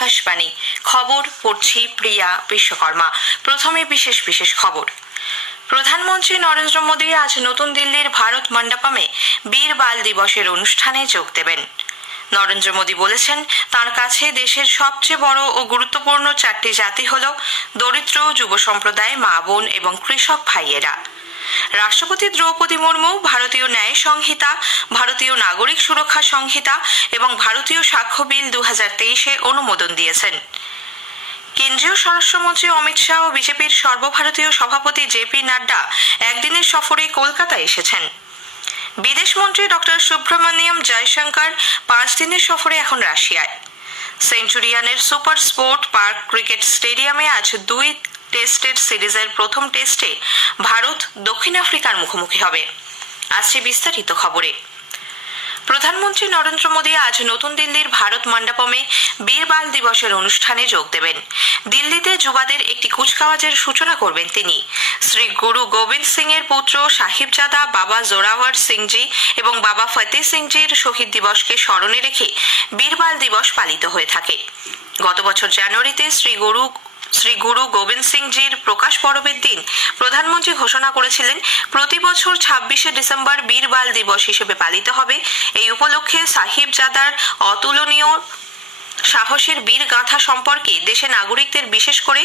আকাশবাণী খবর পড়ছি প্রিয়া বিশ্বকর্মা। প্রথমে বিশেষ খবর। প্রধানমন্ত্রী নরেন্দ্র মোদী আজ নতুন দিল্লির ভারত মণ্ডপমে বীর বাল দিবসের অনুষ্ঠানে যোগ দেবেন। নরেন্দ্র মোদী বলেছেন, তার কাছে দেশের সবচেয়ে বড় ও গুরুত্বপূর্ণ চারটি জাতি হল দরিদ্র, যুব সম্প্রদায়, মা বোন এবং কৃষক ভাইয়েরা। রাষ্ট্রপতি দ্রৌপদী মুর্মু ভারতীয় ন্যায় সংহিতা, ভারতীয় নাগরিক সুরক্ষা সংহিতা এবং ভারতীয় সাক্ষ্য বিল 2023-এ অনুমোদন দিয়েছেন। কেন্দ্রীয় স্বরাষ্ট্রমন্ত্রী অমিত শাহ ও বিজেপির সর্বভারতীয় সভাপতি জেপি নাড্ডা একদিনের সফরে কলকাতায় এসেছেন। বিদেশমন্ত্রী ডক্টর সুব্রমণিয়ম জয়শঙ্কর 5 দিনের সফরে এখন রাশিয়ায়। সেঞ্চুরিয়ানের সুপার স্পোর্ট পার্ক ক্রিকেট স্টেডিয়ামে আজ 2 টেস্টের সিরিজের প্রথম টেস্টে ভারত দক্ষিণ আফ্রিকার মুখোমুখি হবে। আসছে বিস্তারিত খবরে। প্রধানমন্ত্রী নরেন্দ্র মোদী আজ নতুন দিল্লির ভারত মণ্ডপমে বীর বাল দিবসের অনুষ্ঠানে যোগ দেবেন। দিল্লিতে যুবাদের একটি কুচকাওয়াজের সূচনা করবেন তিনি। শ্রী গুরু গোবিন্দ সিং এর পুত্র সাহিবজাদা বাবা জোরাওয়ার সিংজি এবং বাবা ফতেহ সিংজির শহীদ দিবসকে স্মরণে রেখে বীর বাল দিবস পালিত হয়ে থাকে। গত বছর জানুয়ারিতে শ্রী গুরু গোবিন্দ সিংজির প্রকাশ পর্বের দিন প্রধানমন্ত্রী ঘোষণা করেছিলেন, প্রতি বছর 26শে ডিসেম্বর বীর বাল দিবস হিসেবে পালিত হবে। এই উপলক্ষে সাহিবজাদার অতুলনীয় সাহসের বীর গাথা সম্পর্কে দেশে নাগরিকদের, বিশেষ করে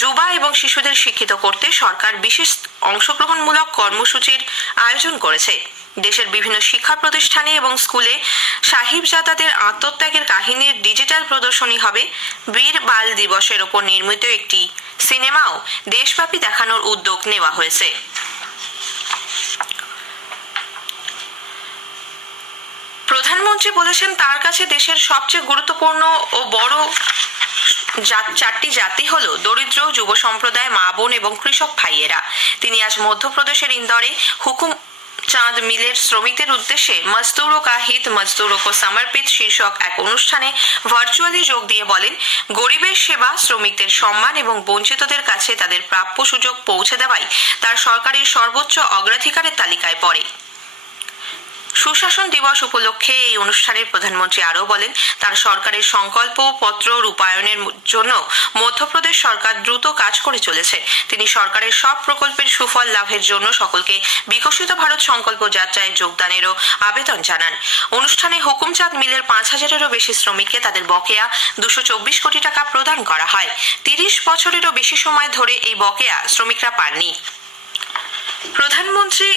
যুবা এবং শিশুদের শিক্ষিত করতে সরকার বিশেষ অংশগ্রহণমূলক কর্মসূচির আয়োজন করেছে। দেশের বিভিন্ন শিক্ষা প্রতিষ্ঠানে এবং স্কুলে সাহিবজাদাদের আত্মত্যাগের কাহিনীর ডিজিটাল প্রদর্শনী হবে। বীর বাল দিবসের ওপর নির্মিত একটি সিনেমাও দেশব্যাপী দেখানোর উদ্যোগ নেওয়া হয়েছে। প্রধানমন্ত্রী বলেছেন, তার কাছে দেশের সবচেয়ে গুরুত্বপূর্ণ ও বড় চারটি জাতি হল দরিদ্র, যুব সম্প্রদায়, মা বোন এবং কৃষক ভাইয়েরা। তিনি আজ মধ্যপ্রদেশের ইন্দোরে হুকুম চাঁদ মিলের শ্রমিকদের উদ্দেশ্যে মজদুরো কা হিত মজদুরো কো সমর্পিত শীর্ষক এক অনুষ্ঠানে ভার্চুয়ালি যোগ দিয়ে বলেন, গরিবের সেবা, শ্রমিকদের সম্মান এবং বঞ্চিতদের কাছে তাদের প্রাপ্য সুযোগ পৌঁছে দেওয়াই তার সরকারের সর্বোচ্চ অগ্রাধিকারের তালিকায় পড়ে। সুশাসন দিবস উপলক্ষে এই অনুষ্ঠানে প্রধানমন্ত্রী আরও বলেন, তার সরকারের সংকল্প পত্র রূপায়ণের জন্য মধ্যপ্রদেশ সরকার দ্রুত কাজ করে চলেছে। তিনি সরকারের সব প্রকল্পের সুফল লাভের জন্য সকলকে বিকশিত ভারত সংকল্প যাত্রায় যোগদানেরও আবেদন জানান। অনুষ্ঠানে হুকুমচাঁদ মিলের 5,000-এরও বেশি শ্রমিককে তাদের বকেয়া 224 কোটি টাকা প্রদান করা হয়। 30 বছরেরও বেশি সময় ধরে এই বকেয়া শ্রমিকরা পাননি। প্রধানমন্ত্রী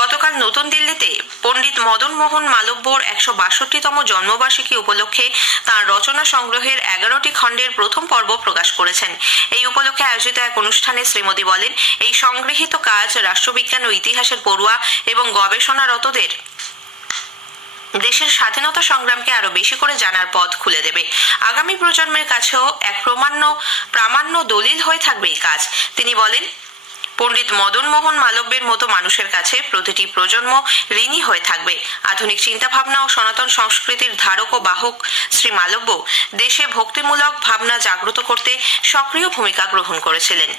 গতকাল নতুন দিল্লিতে পণ্ডিত মদন মোহন মালব্যর 162তম জন্মবার্ষিকী উপলক্ষে তাঁর রচনা সংগ্রহের 11টি খণ্ডের প্রথম পর্ব প্রকাশ করেছেন। এই উপলক্ষে আয়োজিত এক অনুষ্ঠানে শ্রী মোদী বলেন, এই সংগৃহীত কাজ রাষ্ট্রবিজ্ঞান ও ইতিহাসের পড়ুয়া এবং গবেষণারতদের দেশের স্বাধীনতা সংগ্রামকে আরো বেশি করে জানার পথ খুলে দেবে। আগামী প্রজন্মের কাছেও এক প্রামাণ্য দলিল হয়ে থাকবে এই কাজ। তিনি বলেন, পণ্ডিত মদন মোহন মালব্যের মতো মানুষের কাছে প্রতিটি প্রজন্ম ঋণী হয়ে থাকবে। আধুনিক চিন্তাভাবনা ও সনাতন সংস্কৃতির ধারক ও বাহক শ্রী মালব্য দেশে ভক্তিমূলক ভাবনা জাগ্রত করতে সক্রিয় ভূমিকা গ্রহণ করেছিলেন।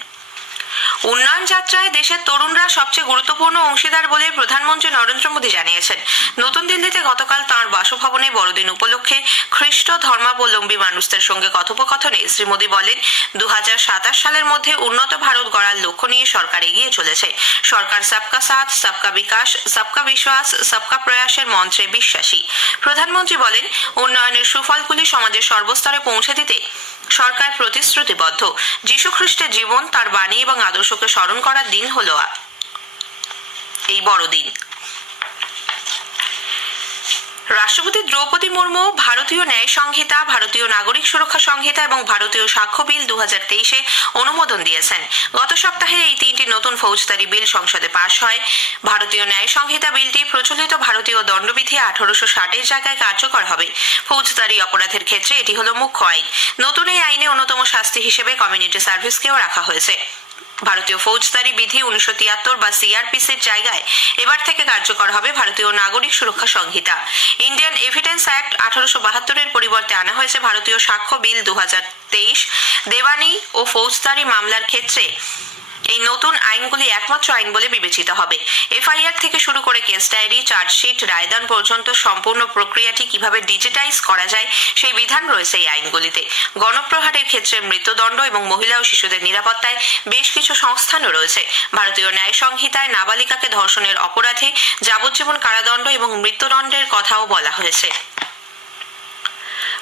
উন্নয়ন যাত্রায় দেশের তরুণরা সবচেয়ে গুরুত্বপূর্ণ অংশীদার বলে প্রধানমন্ত্রী নরেন্দ্র মোদী জানিয়েছেন। নতুন দিল্লিতে গতকাল তাঁর বাসভবনে বড়দিন উপলক্ষে খ্রিস্ট ধর্মাবলম্বী মানুষদের সঙ্গে কথোপকথনে শ্রী মোদী বলেন, 2027 সালের মধ্যে উন্নত ভারত গড়ার লক্ষ্য নিয়ে সরকার এগিয়ে চলেছে। সরকার সবকা সাথ, সবকা বিকাশ, সবকা বিশ্বাস, সবকা প্রয়াসের মন্ত্রে বিশ্বাসী। প্রধানমন্ত্রী বলেন, উন্নয়নের সুফলগুলি সমাজের সর্বস্তরে পৌঁছে দিতে সরকার প্রতিশ্রুতিবদ্ধ। যীশু খ্রিস্টের জীবন, তার বাণী এবং আদর্শকে স্মরণ করার দিন হলো এই বড়দিন। রাষ্ট্রপতি দ্রৌপদী মুর্মু ভারতীয় ন্যায় সংহিতা, ভারতীয় নাগরিক সুরক্ষা সংহিতা এবং ভারতীয় সাক্ষ্য বিল 2023-এ অনুমোদন দিয়েছেন। গত সপ্তাহে এই 3টি নতুন ফৌজদারি বিল সংসদে পাশ হয়। ভারতীয় ন্যায় সংহিতা বিলটি প্রচলিত ভারতীয় দণ্ডবিধি 1860-এর জায়গায় কার্যকর হবে। ফৌজদারি অপরাধের ক্ষেত্রে এটি হলো মুখ্য আইন। নতুন এই আইনে অন্যতম শাস্তি হিসেবে কমিউনিটি সার্ভিসকেও রাখা হয়েছে। ভারতীয় ফৌজদারি বিধি 1973 বা সিআরপিসির জায়গায় এবার থেকে কার্যকর হবে ভারতীয় নাগরিক সুরক্ষা সংহিতা। ইন্ডিয়ান এভিডেন্স অ্যাক্ট 1872-এর পরিবর্তে আনা হয়েছে ভারতীয় সাক্ষ্য বিল 2023। দেওয়ানি ও ফৌজদারি মামলার ক্ষেত্রে এই নতুন আইনগুলি একমাত্র আইন বলে বিবেচিত হবে। এফআইআর থেকে শুরু করে কেস ডায়েরি, চার্জশিট, রায়দান পর্যন্ত সম্পূর্ণ প্রক্রিয়াটি কিভাবে ডিজিটাইজ করা যায় সেই বিধান রয়েছে এই আইনগুলিতে। গণপ্রহারের ক্ষেত্রে মৃত্যুদণ্ড এবং মহিলা ও শিশুদের নিরাপত্তায় বেশ কিছু সংস্থানও রয়েছে। ভারতীয় ন্যায় সংহিতায় নাবালিকাকে ধর্ষণের অপরাধে যাবজ্জীবন কারাদণ্ড এবং মৃত্যুদণ্ডের কথাও বলা হয়েছে।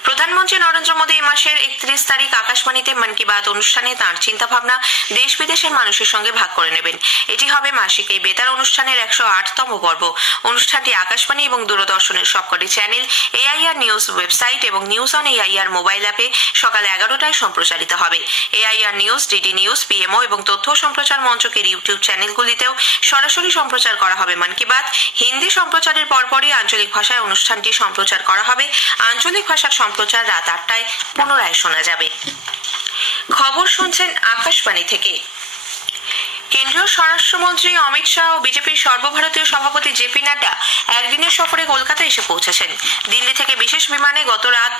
প্রধানমন্ত্রী নরেন্দ্র মোদী এই মাসের 31 তারিখ আকাশবাণীতে মন কি বাত অনুষ্ঠানে তাঁর চিন্তাভাবনা দেশ বিদেশের মানুষের সঙ্গে ভাগ করে নেবেন। এটি হবে মাসিক এই বেতার অনুষ্ঠানের 108তম পর্ব। অনুষ্ঠানটি আকাশবাণী এবং দূরদর্শনের সবকটি চ্যানেল, এআইআর নিউজ ওয়েবসাইট এবং নিউজ অন এআইআর মোবাইল অ্যাপে সকাল 11টায় সম্প্রচারিত হবে। AIR news, DD news, PMO এবং তথ্য সম্প্রচার মঞ্চকের ইউটিউব চ্যানেলগুলিতেও সরাসরি সম্প্রচার করা হবে মন কি বাত। হিন্দি সম্প্রচারের পরপরই আঞ্চলিক ভাষায় অনুষ্ঠানটি সম্প্রচার করা হবে। আঞ্চলিক ভাষার সম্প্রচার রাত 8টায় পুনরায় শোনা যাবে। খবর শুনছেন আকাশবাণী থেকে। কেন্দ্রীয় স্বরাষ্ট্রমন্ত্রী অমিত শাহ ও বিজেপির সর্বভারতীয় সভাপতি জেপি নাড্ডা একদিনের সফরে কলকাতা এসে পৌঁছেছেন। দিল্লি থেকে বিশেষ বিমানে গত রাত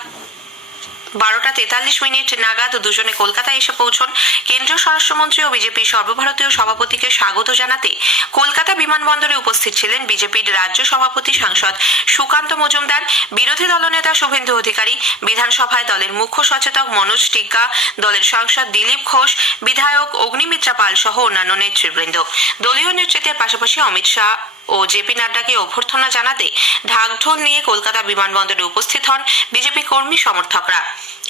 12:43 নাগাদ দুজনে কলকাতায় এসে পৌঁছন। কেন্দ্রীয় স্বরাষ্ট্রমন্ত্রী ও বিজেপির সর্বভারতীয় সভাপতিকে স্বাগত জানাতে কলকাতা বিমানবন্দরে উপস্থিত ছিলেন বিজেপির রাজ্য সভাপতি সাংসদ সুকান্ত মজুমদার, বিরোধী দলনেতা শুভেন্দু অধিকারী, বিধানসভায় দলের মুখ্য সচেতক মনোজ টিগ্গা, দলের সাংসদ দিলীপ ঘোষ, বিধায়ক অগ্নিমিত্রা পাল সহ অন্যান্য নেতৃবৃন্দ। দলীয় নেতৃত্বের পাশাপাশি অমিত শাহ ও জেপি নাড্ডাকে অভ্যর্থনা জানাতে ঢাকঢোল নিয়ে কলকাতা বিমানবন্দরে উপস্থিত হন বিজেপি কর্মী সমর্থকরা।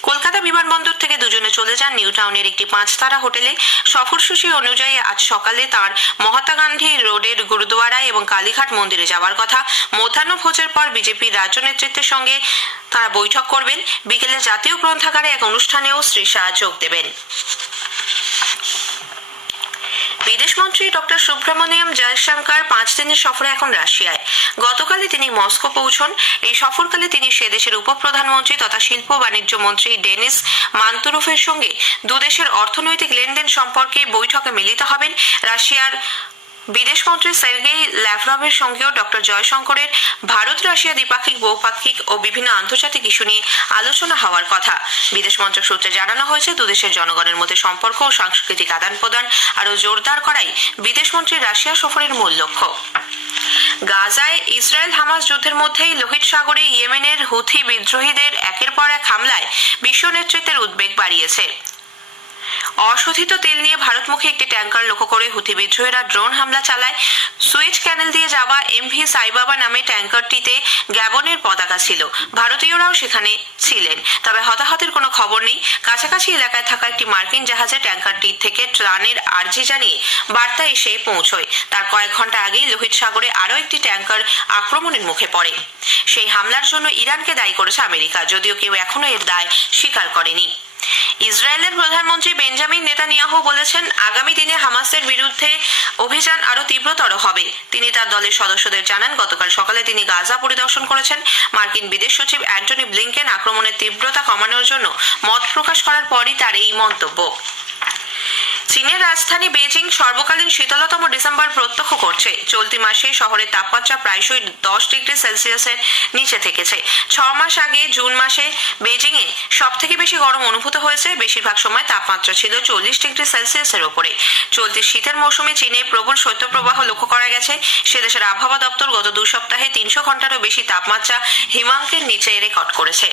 কলকাতা বিমানবন্দর থেকে দুজনে চলে যান নিউ টাউনের একটি 5 তারা হোটেলে। সফরসূচি অনুযায়ী আজ সকালে তাঁর মহাত্মা গান্ধী রোডের গুরুদুয়ারায় এবং কালীঘাট মন্দিরে যাওয়ার কথা। মধ্যাহ্ন ভোজের পর বিজেপির রাজ্য নেতৃত্বের সঙ্গে তারা বৈঠক করবেন। বিকেলে জাতীয় গ্রন্থাগারে এক অনুষ্ঠানেও শ্রী শাহ যোগ দেবেন। বিদেশমন্ত্রী ডক্টর সুব্রমণিয়াম জয়শঙ্কর 5 দিনের সফরে এখন রাশিয়ায়। গতকালই তিনি মস্কো পৌঁছন। এই সফরকালে তিনি সে দেশের উপপ্রধানমন্ত্রী তথা শিল্প বাণিজ্য মন্ত্রী ডেনিস মান্তুরোভের সঙ্গে দুদেশের অর্থনৈতিক লেনদেন সম্পর্কে বৈঠকে মিলিত হবেন। রাশিয়ার বিদেশমন্ত্রী সের্গেই ল্যাভরভের সঙ্গেও ডক্টর জয়শঙ্করের ভারত রাশিয়া দ্বিপাক্ষিক, বহুপাক্ষিক ও বিভিন্ন আন্তর্জাতিক ইস্যু নিয়ে আলোচনা হওয়ার কথা। বিদেশ মন্ত্রক সূত্রে জানানো হয়েছে, দুদেশের জনগণের মধ্যে সম্পর্ক ও সাংস্কৃতিক আদান প্রদান আরও জোরদার করাই বিদেশমন্ত্রীর রাশিয়া সফরের মূল লক্ষ্য। গাজায় ইসরায়েল হামাস যুদ্ধের মধ্যেই লোহিত সাগরে ইয়েমেনের হুথি বিদ্রোহীদের একের পর এক হামলায় বিশ্ব নেতৃত্বের উদ্বেগ বাড়িয়েছে। অশোধিত তেল নিয়ে ভারতমুখী একটি ট্যাঙ্কার লক্ষ্য করে হুথি বিদ্রোহীরা ড্রোন হামলা চালায়। সুয়েজ ক্যানেল দিয়ে যাওয়া এমভি সাইবাবা নামে ট্যাঙ্কারটিতে গ্যাবনের পতাকা ছিল। ভারতীয়রাও সেখানে ছিলেন, তবে হতাহতের কোনো খবর নেই। কাছাকাছি এলাকায় থাকা একটি মার্কিন জাহাজে ট্যাঙ্কারটি থেকে ত্রাণের আর্জি জানিয়ে বার্তা এসে পৌঁছয়। তার কয়েক ঘন্টা আগেই লোহিত সাগরে আরও একটি ট্যাঙ্কার আক্রমণের মুখে পড়ে। সেই হামলার জন্য ইরানকে দায়ী করেছে আমেরিকা, যদিও কেউ এখনো এর দায় স্বীকার করেনি। ইসরায়েলের প্রধানমন্ত্রী বেঞ্জামিন নেতানিয়াহু বলেছেন, আগামী দিনে হামাসের বিরুদ্ধে অভিযান আরো তীব্রতর হবে। তিনি তার দলের সদস্যদের জানান, গতকাল সকালে তিনি গাজা পরিদর্শন করেছেন। মার্কিন বিদেশ সচিব অ্যান্টনি ব্লিংকেন আক্রমণের তীব্রতা কমানোর জন্য মত প্রকাশ করার পরই তার এই মন্তব্য। চীনের রাজধানী বেজিং সর্বকালীন শীতলতম ডিসেম্বর প্রত্যক্ষ করছে। চলতি মাসে শহরের তাপমাত্রা প্রায়শই 10 ডিগ্রি সেলসিয়াসের নিচে থেকেছে। 6 মাস আগে জুন মাসে বেজিংয়ে সবথেকে বেশি গরম অনুভূত হয়েছে। বেশিরভাগ সময় তাপমাত্রা ছিল 40 ডিগ্রি সেলসিয়াসের ওপরে। চলতি শীতের মৌসুমে চীনে প্রবল শৈত্যপ্রবাহ লক্ষ্য করা গেছে। সেদেশের আবহাওয়া দপ্তর গত 2 সপ্তাহে 300 ঘন্টারও বেশি তাপমাত্রা হিমাঙ্কের নিচে রেকর্ড করেছে।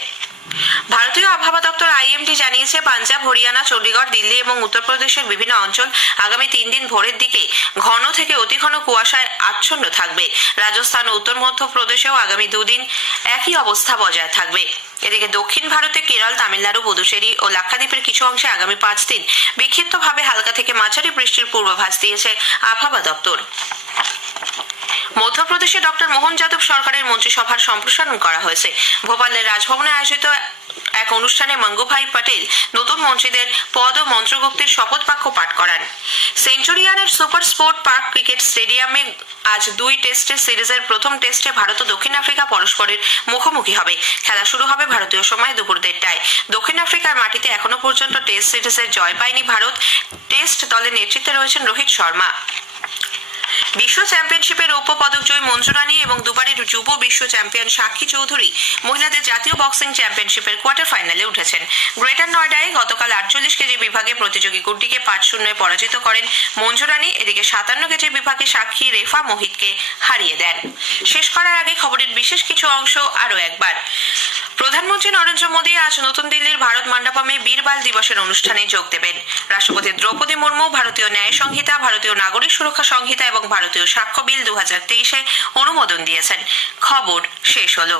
ভারতীয় আবহাওয়া দপ্তর আইএমডি জানিয়েছে, পাঞ্জাব, হরিয়ানা, চণ্ডীগড়, দিল্লি এবং উত্তরপ্রদেশের বিভিন্ন অঞ্চল আগামী 3 দিন ভোরের দিকে ঘন থেকে অতি ঘন কুয়াশায় আচ্ছন্ন থাকবে। রাজস্থান ও উত্তর মধ্যপ্রদেশেও আগামী 2 দিন একই অবস্থা বজায় থাকবে। এদিকে দক্ষিণ ভারতে কেরল, তামিলনাড়ু, পুদুচেরি ও লাক্ষাদ্বীপের কিছু অংশে আগামী 5 দিন বিক্ষিপ্তভাবে হালকা থেকে মাঝারি বৃষ্টির পূর্বাভাস দিয়েছে আবহাওয়া দপ্তর। মধ্যপ্রদেশে ডক্টর মোহন যাদব সরকারের মন্ত্রিসভার সম্প্রসারণ করা হয়েছে। ভোপালের রাজভবনে আয়োজিত এক অনুষ্ঠানে মঙ্গুভাই পটেল নতুন মন্ত্রীদের পদ ও মন্ত্রগুপ্তির শপথ বাক্য পাঠ করান। সেঞ্চুরিয়ানের সুপার স্পোর্ট পার্ক ক্রিকেট স্টেডিয়ামে আজ 2 টেস্টের সিরিজের প্রথম টেস্টে ভারত ও দক্ষিণ আফ্রিকা পরস্পরের মুখোমুখি হবে। খেলা শুরু হবে ভারতীয় সময় দুপুর 1টায়। দক্ষিণ আফ্রিকার মাটিতে এখনো পর্যন্ত টেস্ট সিরিজের জয় পায়নি ভারত। টেস্ট দলের নেতৃত্বে রয়েছেন রোহিত শর্মা। বিশ্ব চ্যাম্পিয়নশিপের রৌপ্য পদকজয়ী মঞ্জু রানী এবং দুবারের যুব বিশ্ব চ্যাম্পিয়ন সাক্ষী চৌধুরী মহিলাদের জাতীয় বক্সিং চ্যাম্পিয়নশিপের কোয়ার্টার ফাইনালে উঠেছেন। গ্রেটার নয়ডায় গতকাল 48 কেজি বিভাগে প্রতিযোগী গুড্ডিকে 5-0 পরাজিত করেন মঞ্জু রানী। এদিকে 57 কেজি বিভাগে সাক্ষী রেফা মোহিতকে হারিয়ে দেন। শেষ করার আগে খবরের বিশেষ কিছু অংশ আরও একবার। প্রধানমন্ত্রী নরেন্দ্র মোদী আজ নতুন দিল্লির ভারত মণ্ডপমে বীর বাল দিবসের অনুষ্ঠানে যোগ দেবেন। রাষ্ট্রপতি দ্রৌপদী মুর্মু ভারতীয় ন্যায় সংহিতা, ভারতীয় নাগরিক সুরক্ষা সংহিতা এবং ভারতীয় সাক্ষ্য বিল 2023-এ অনুমোদন দিয়েছেন। খবর শেষ হলো।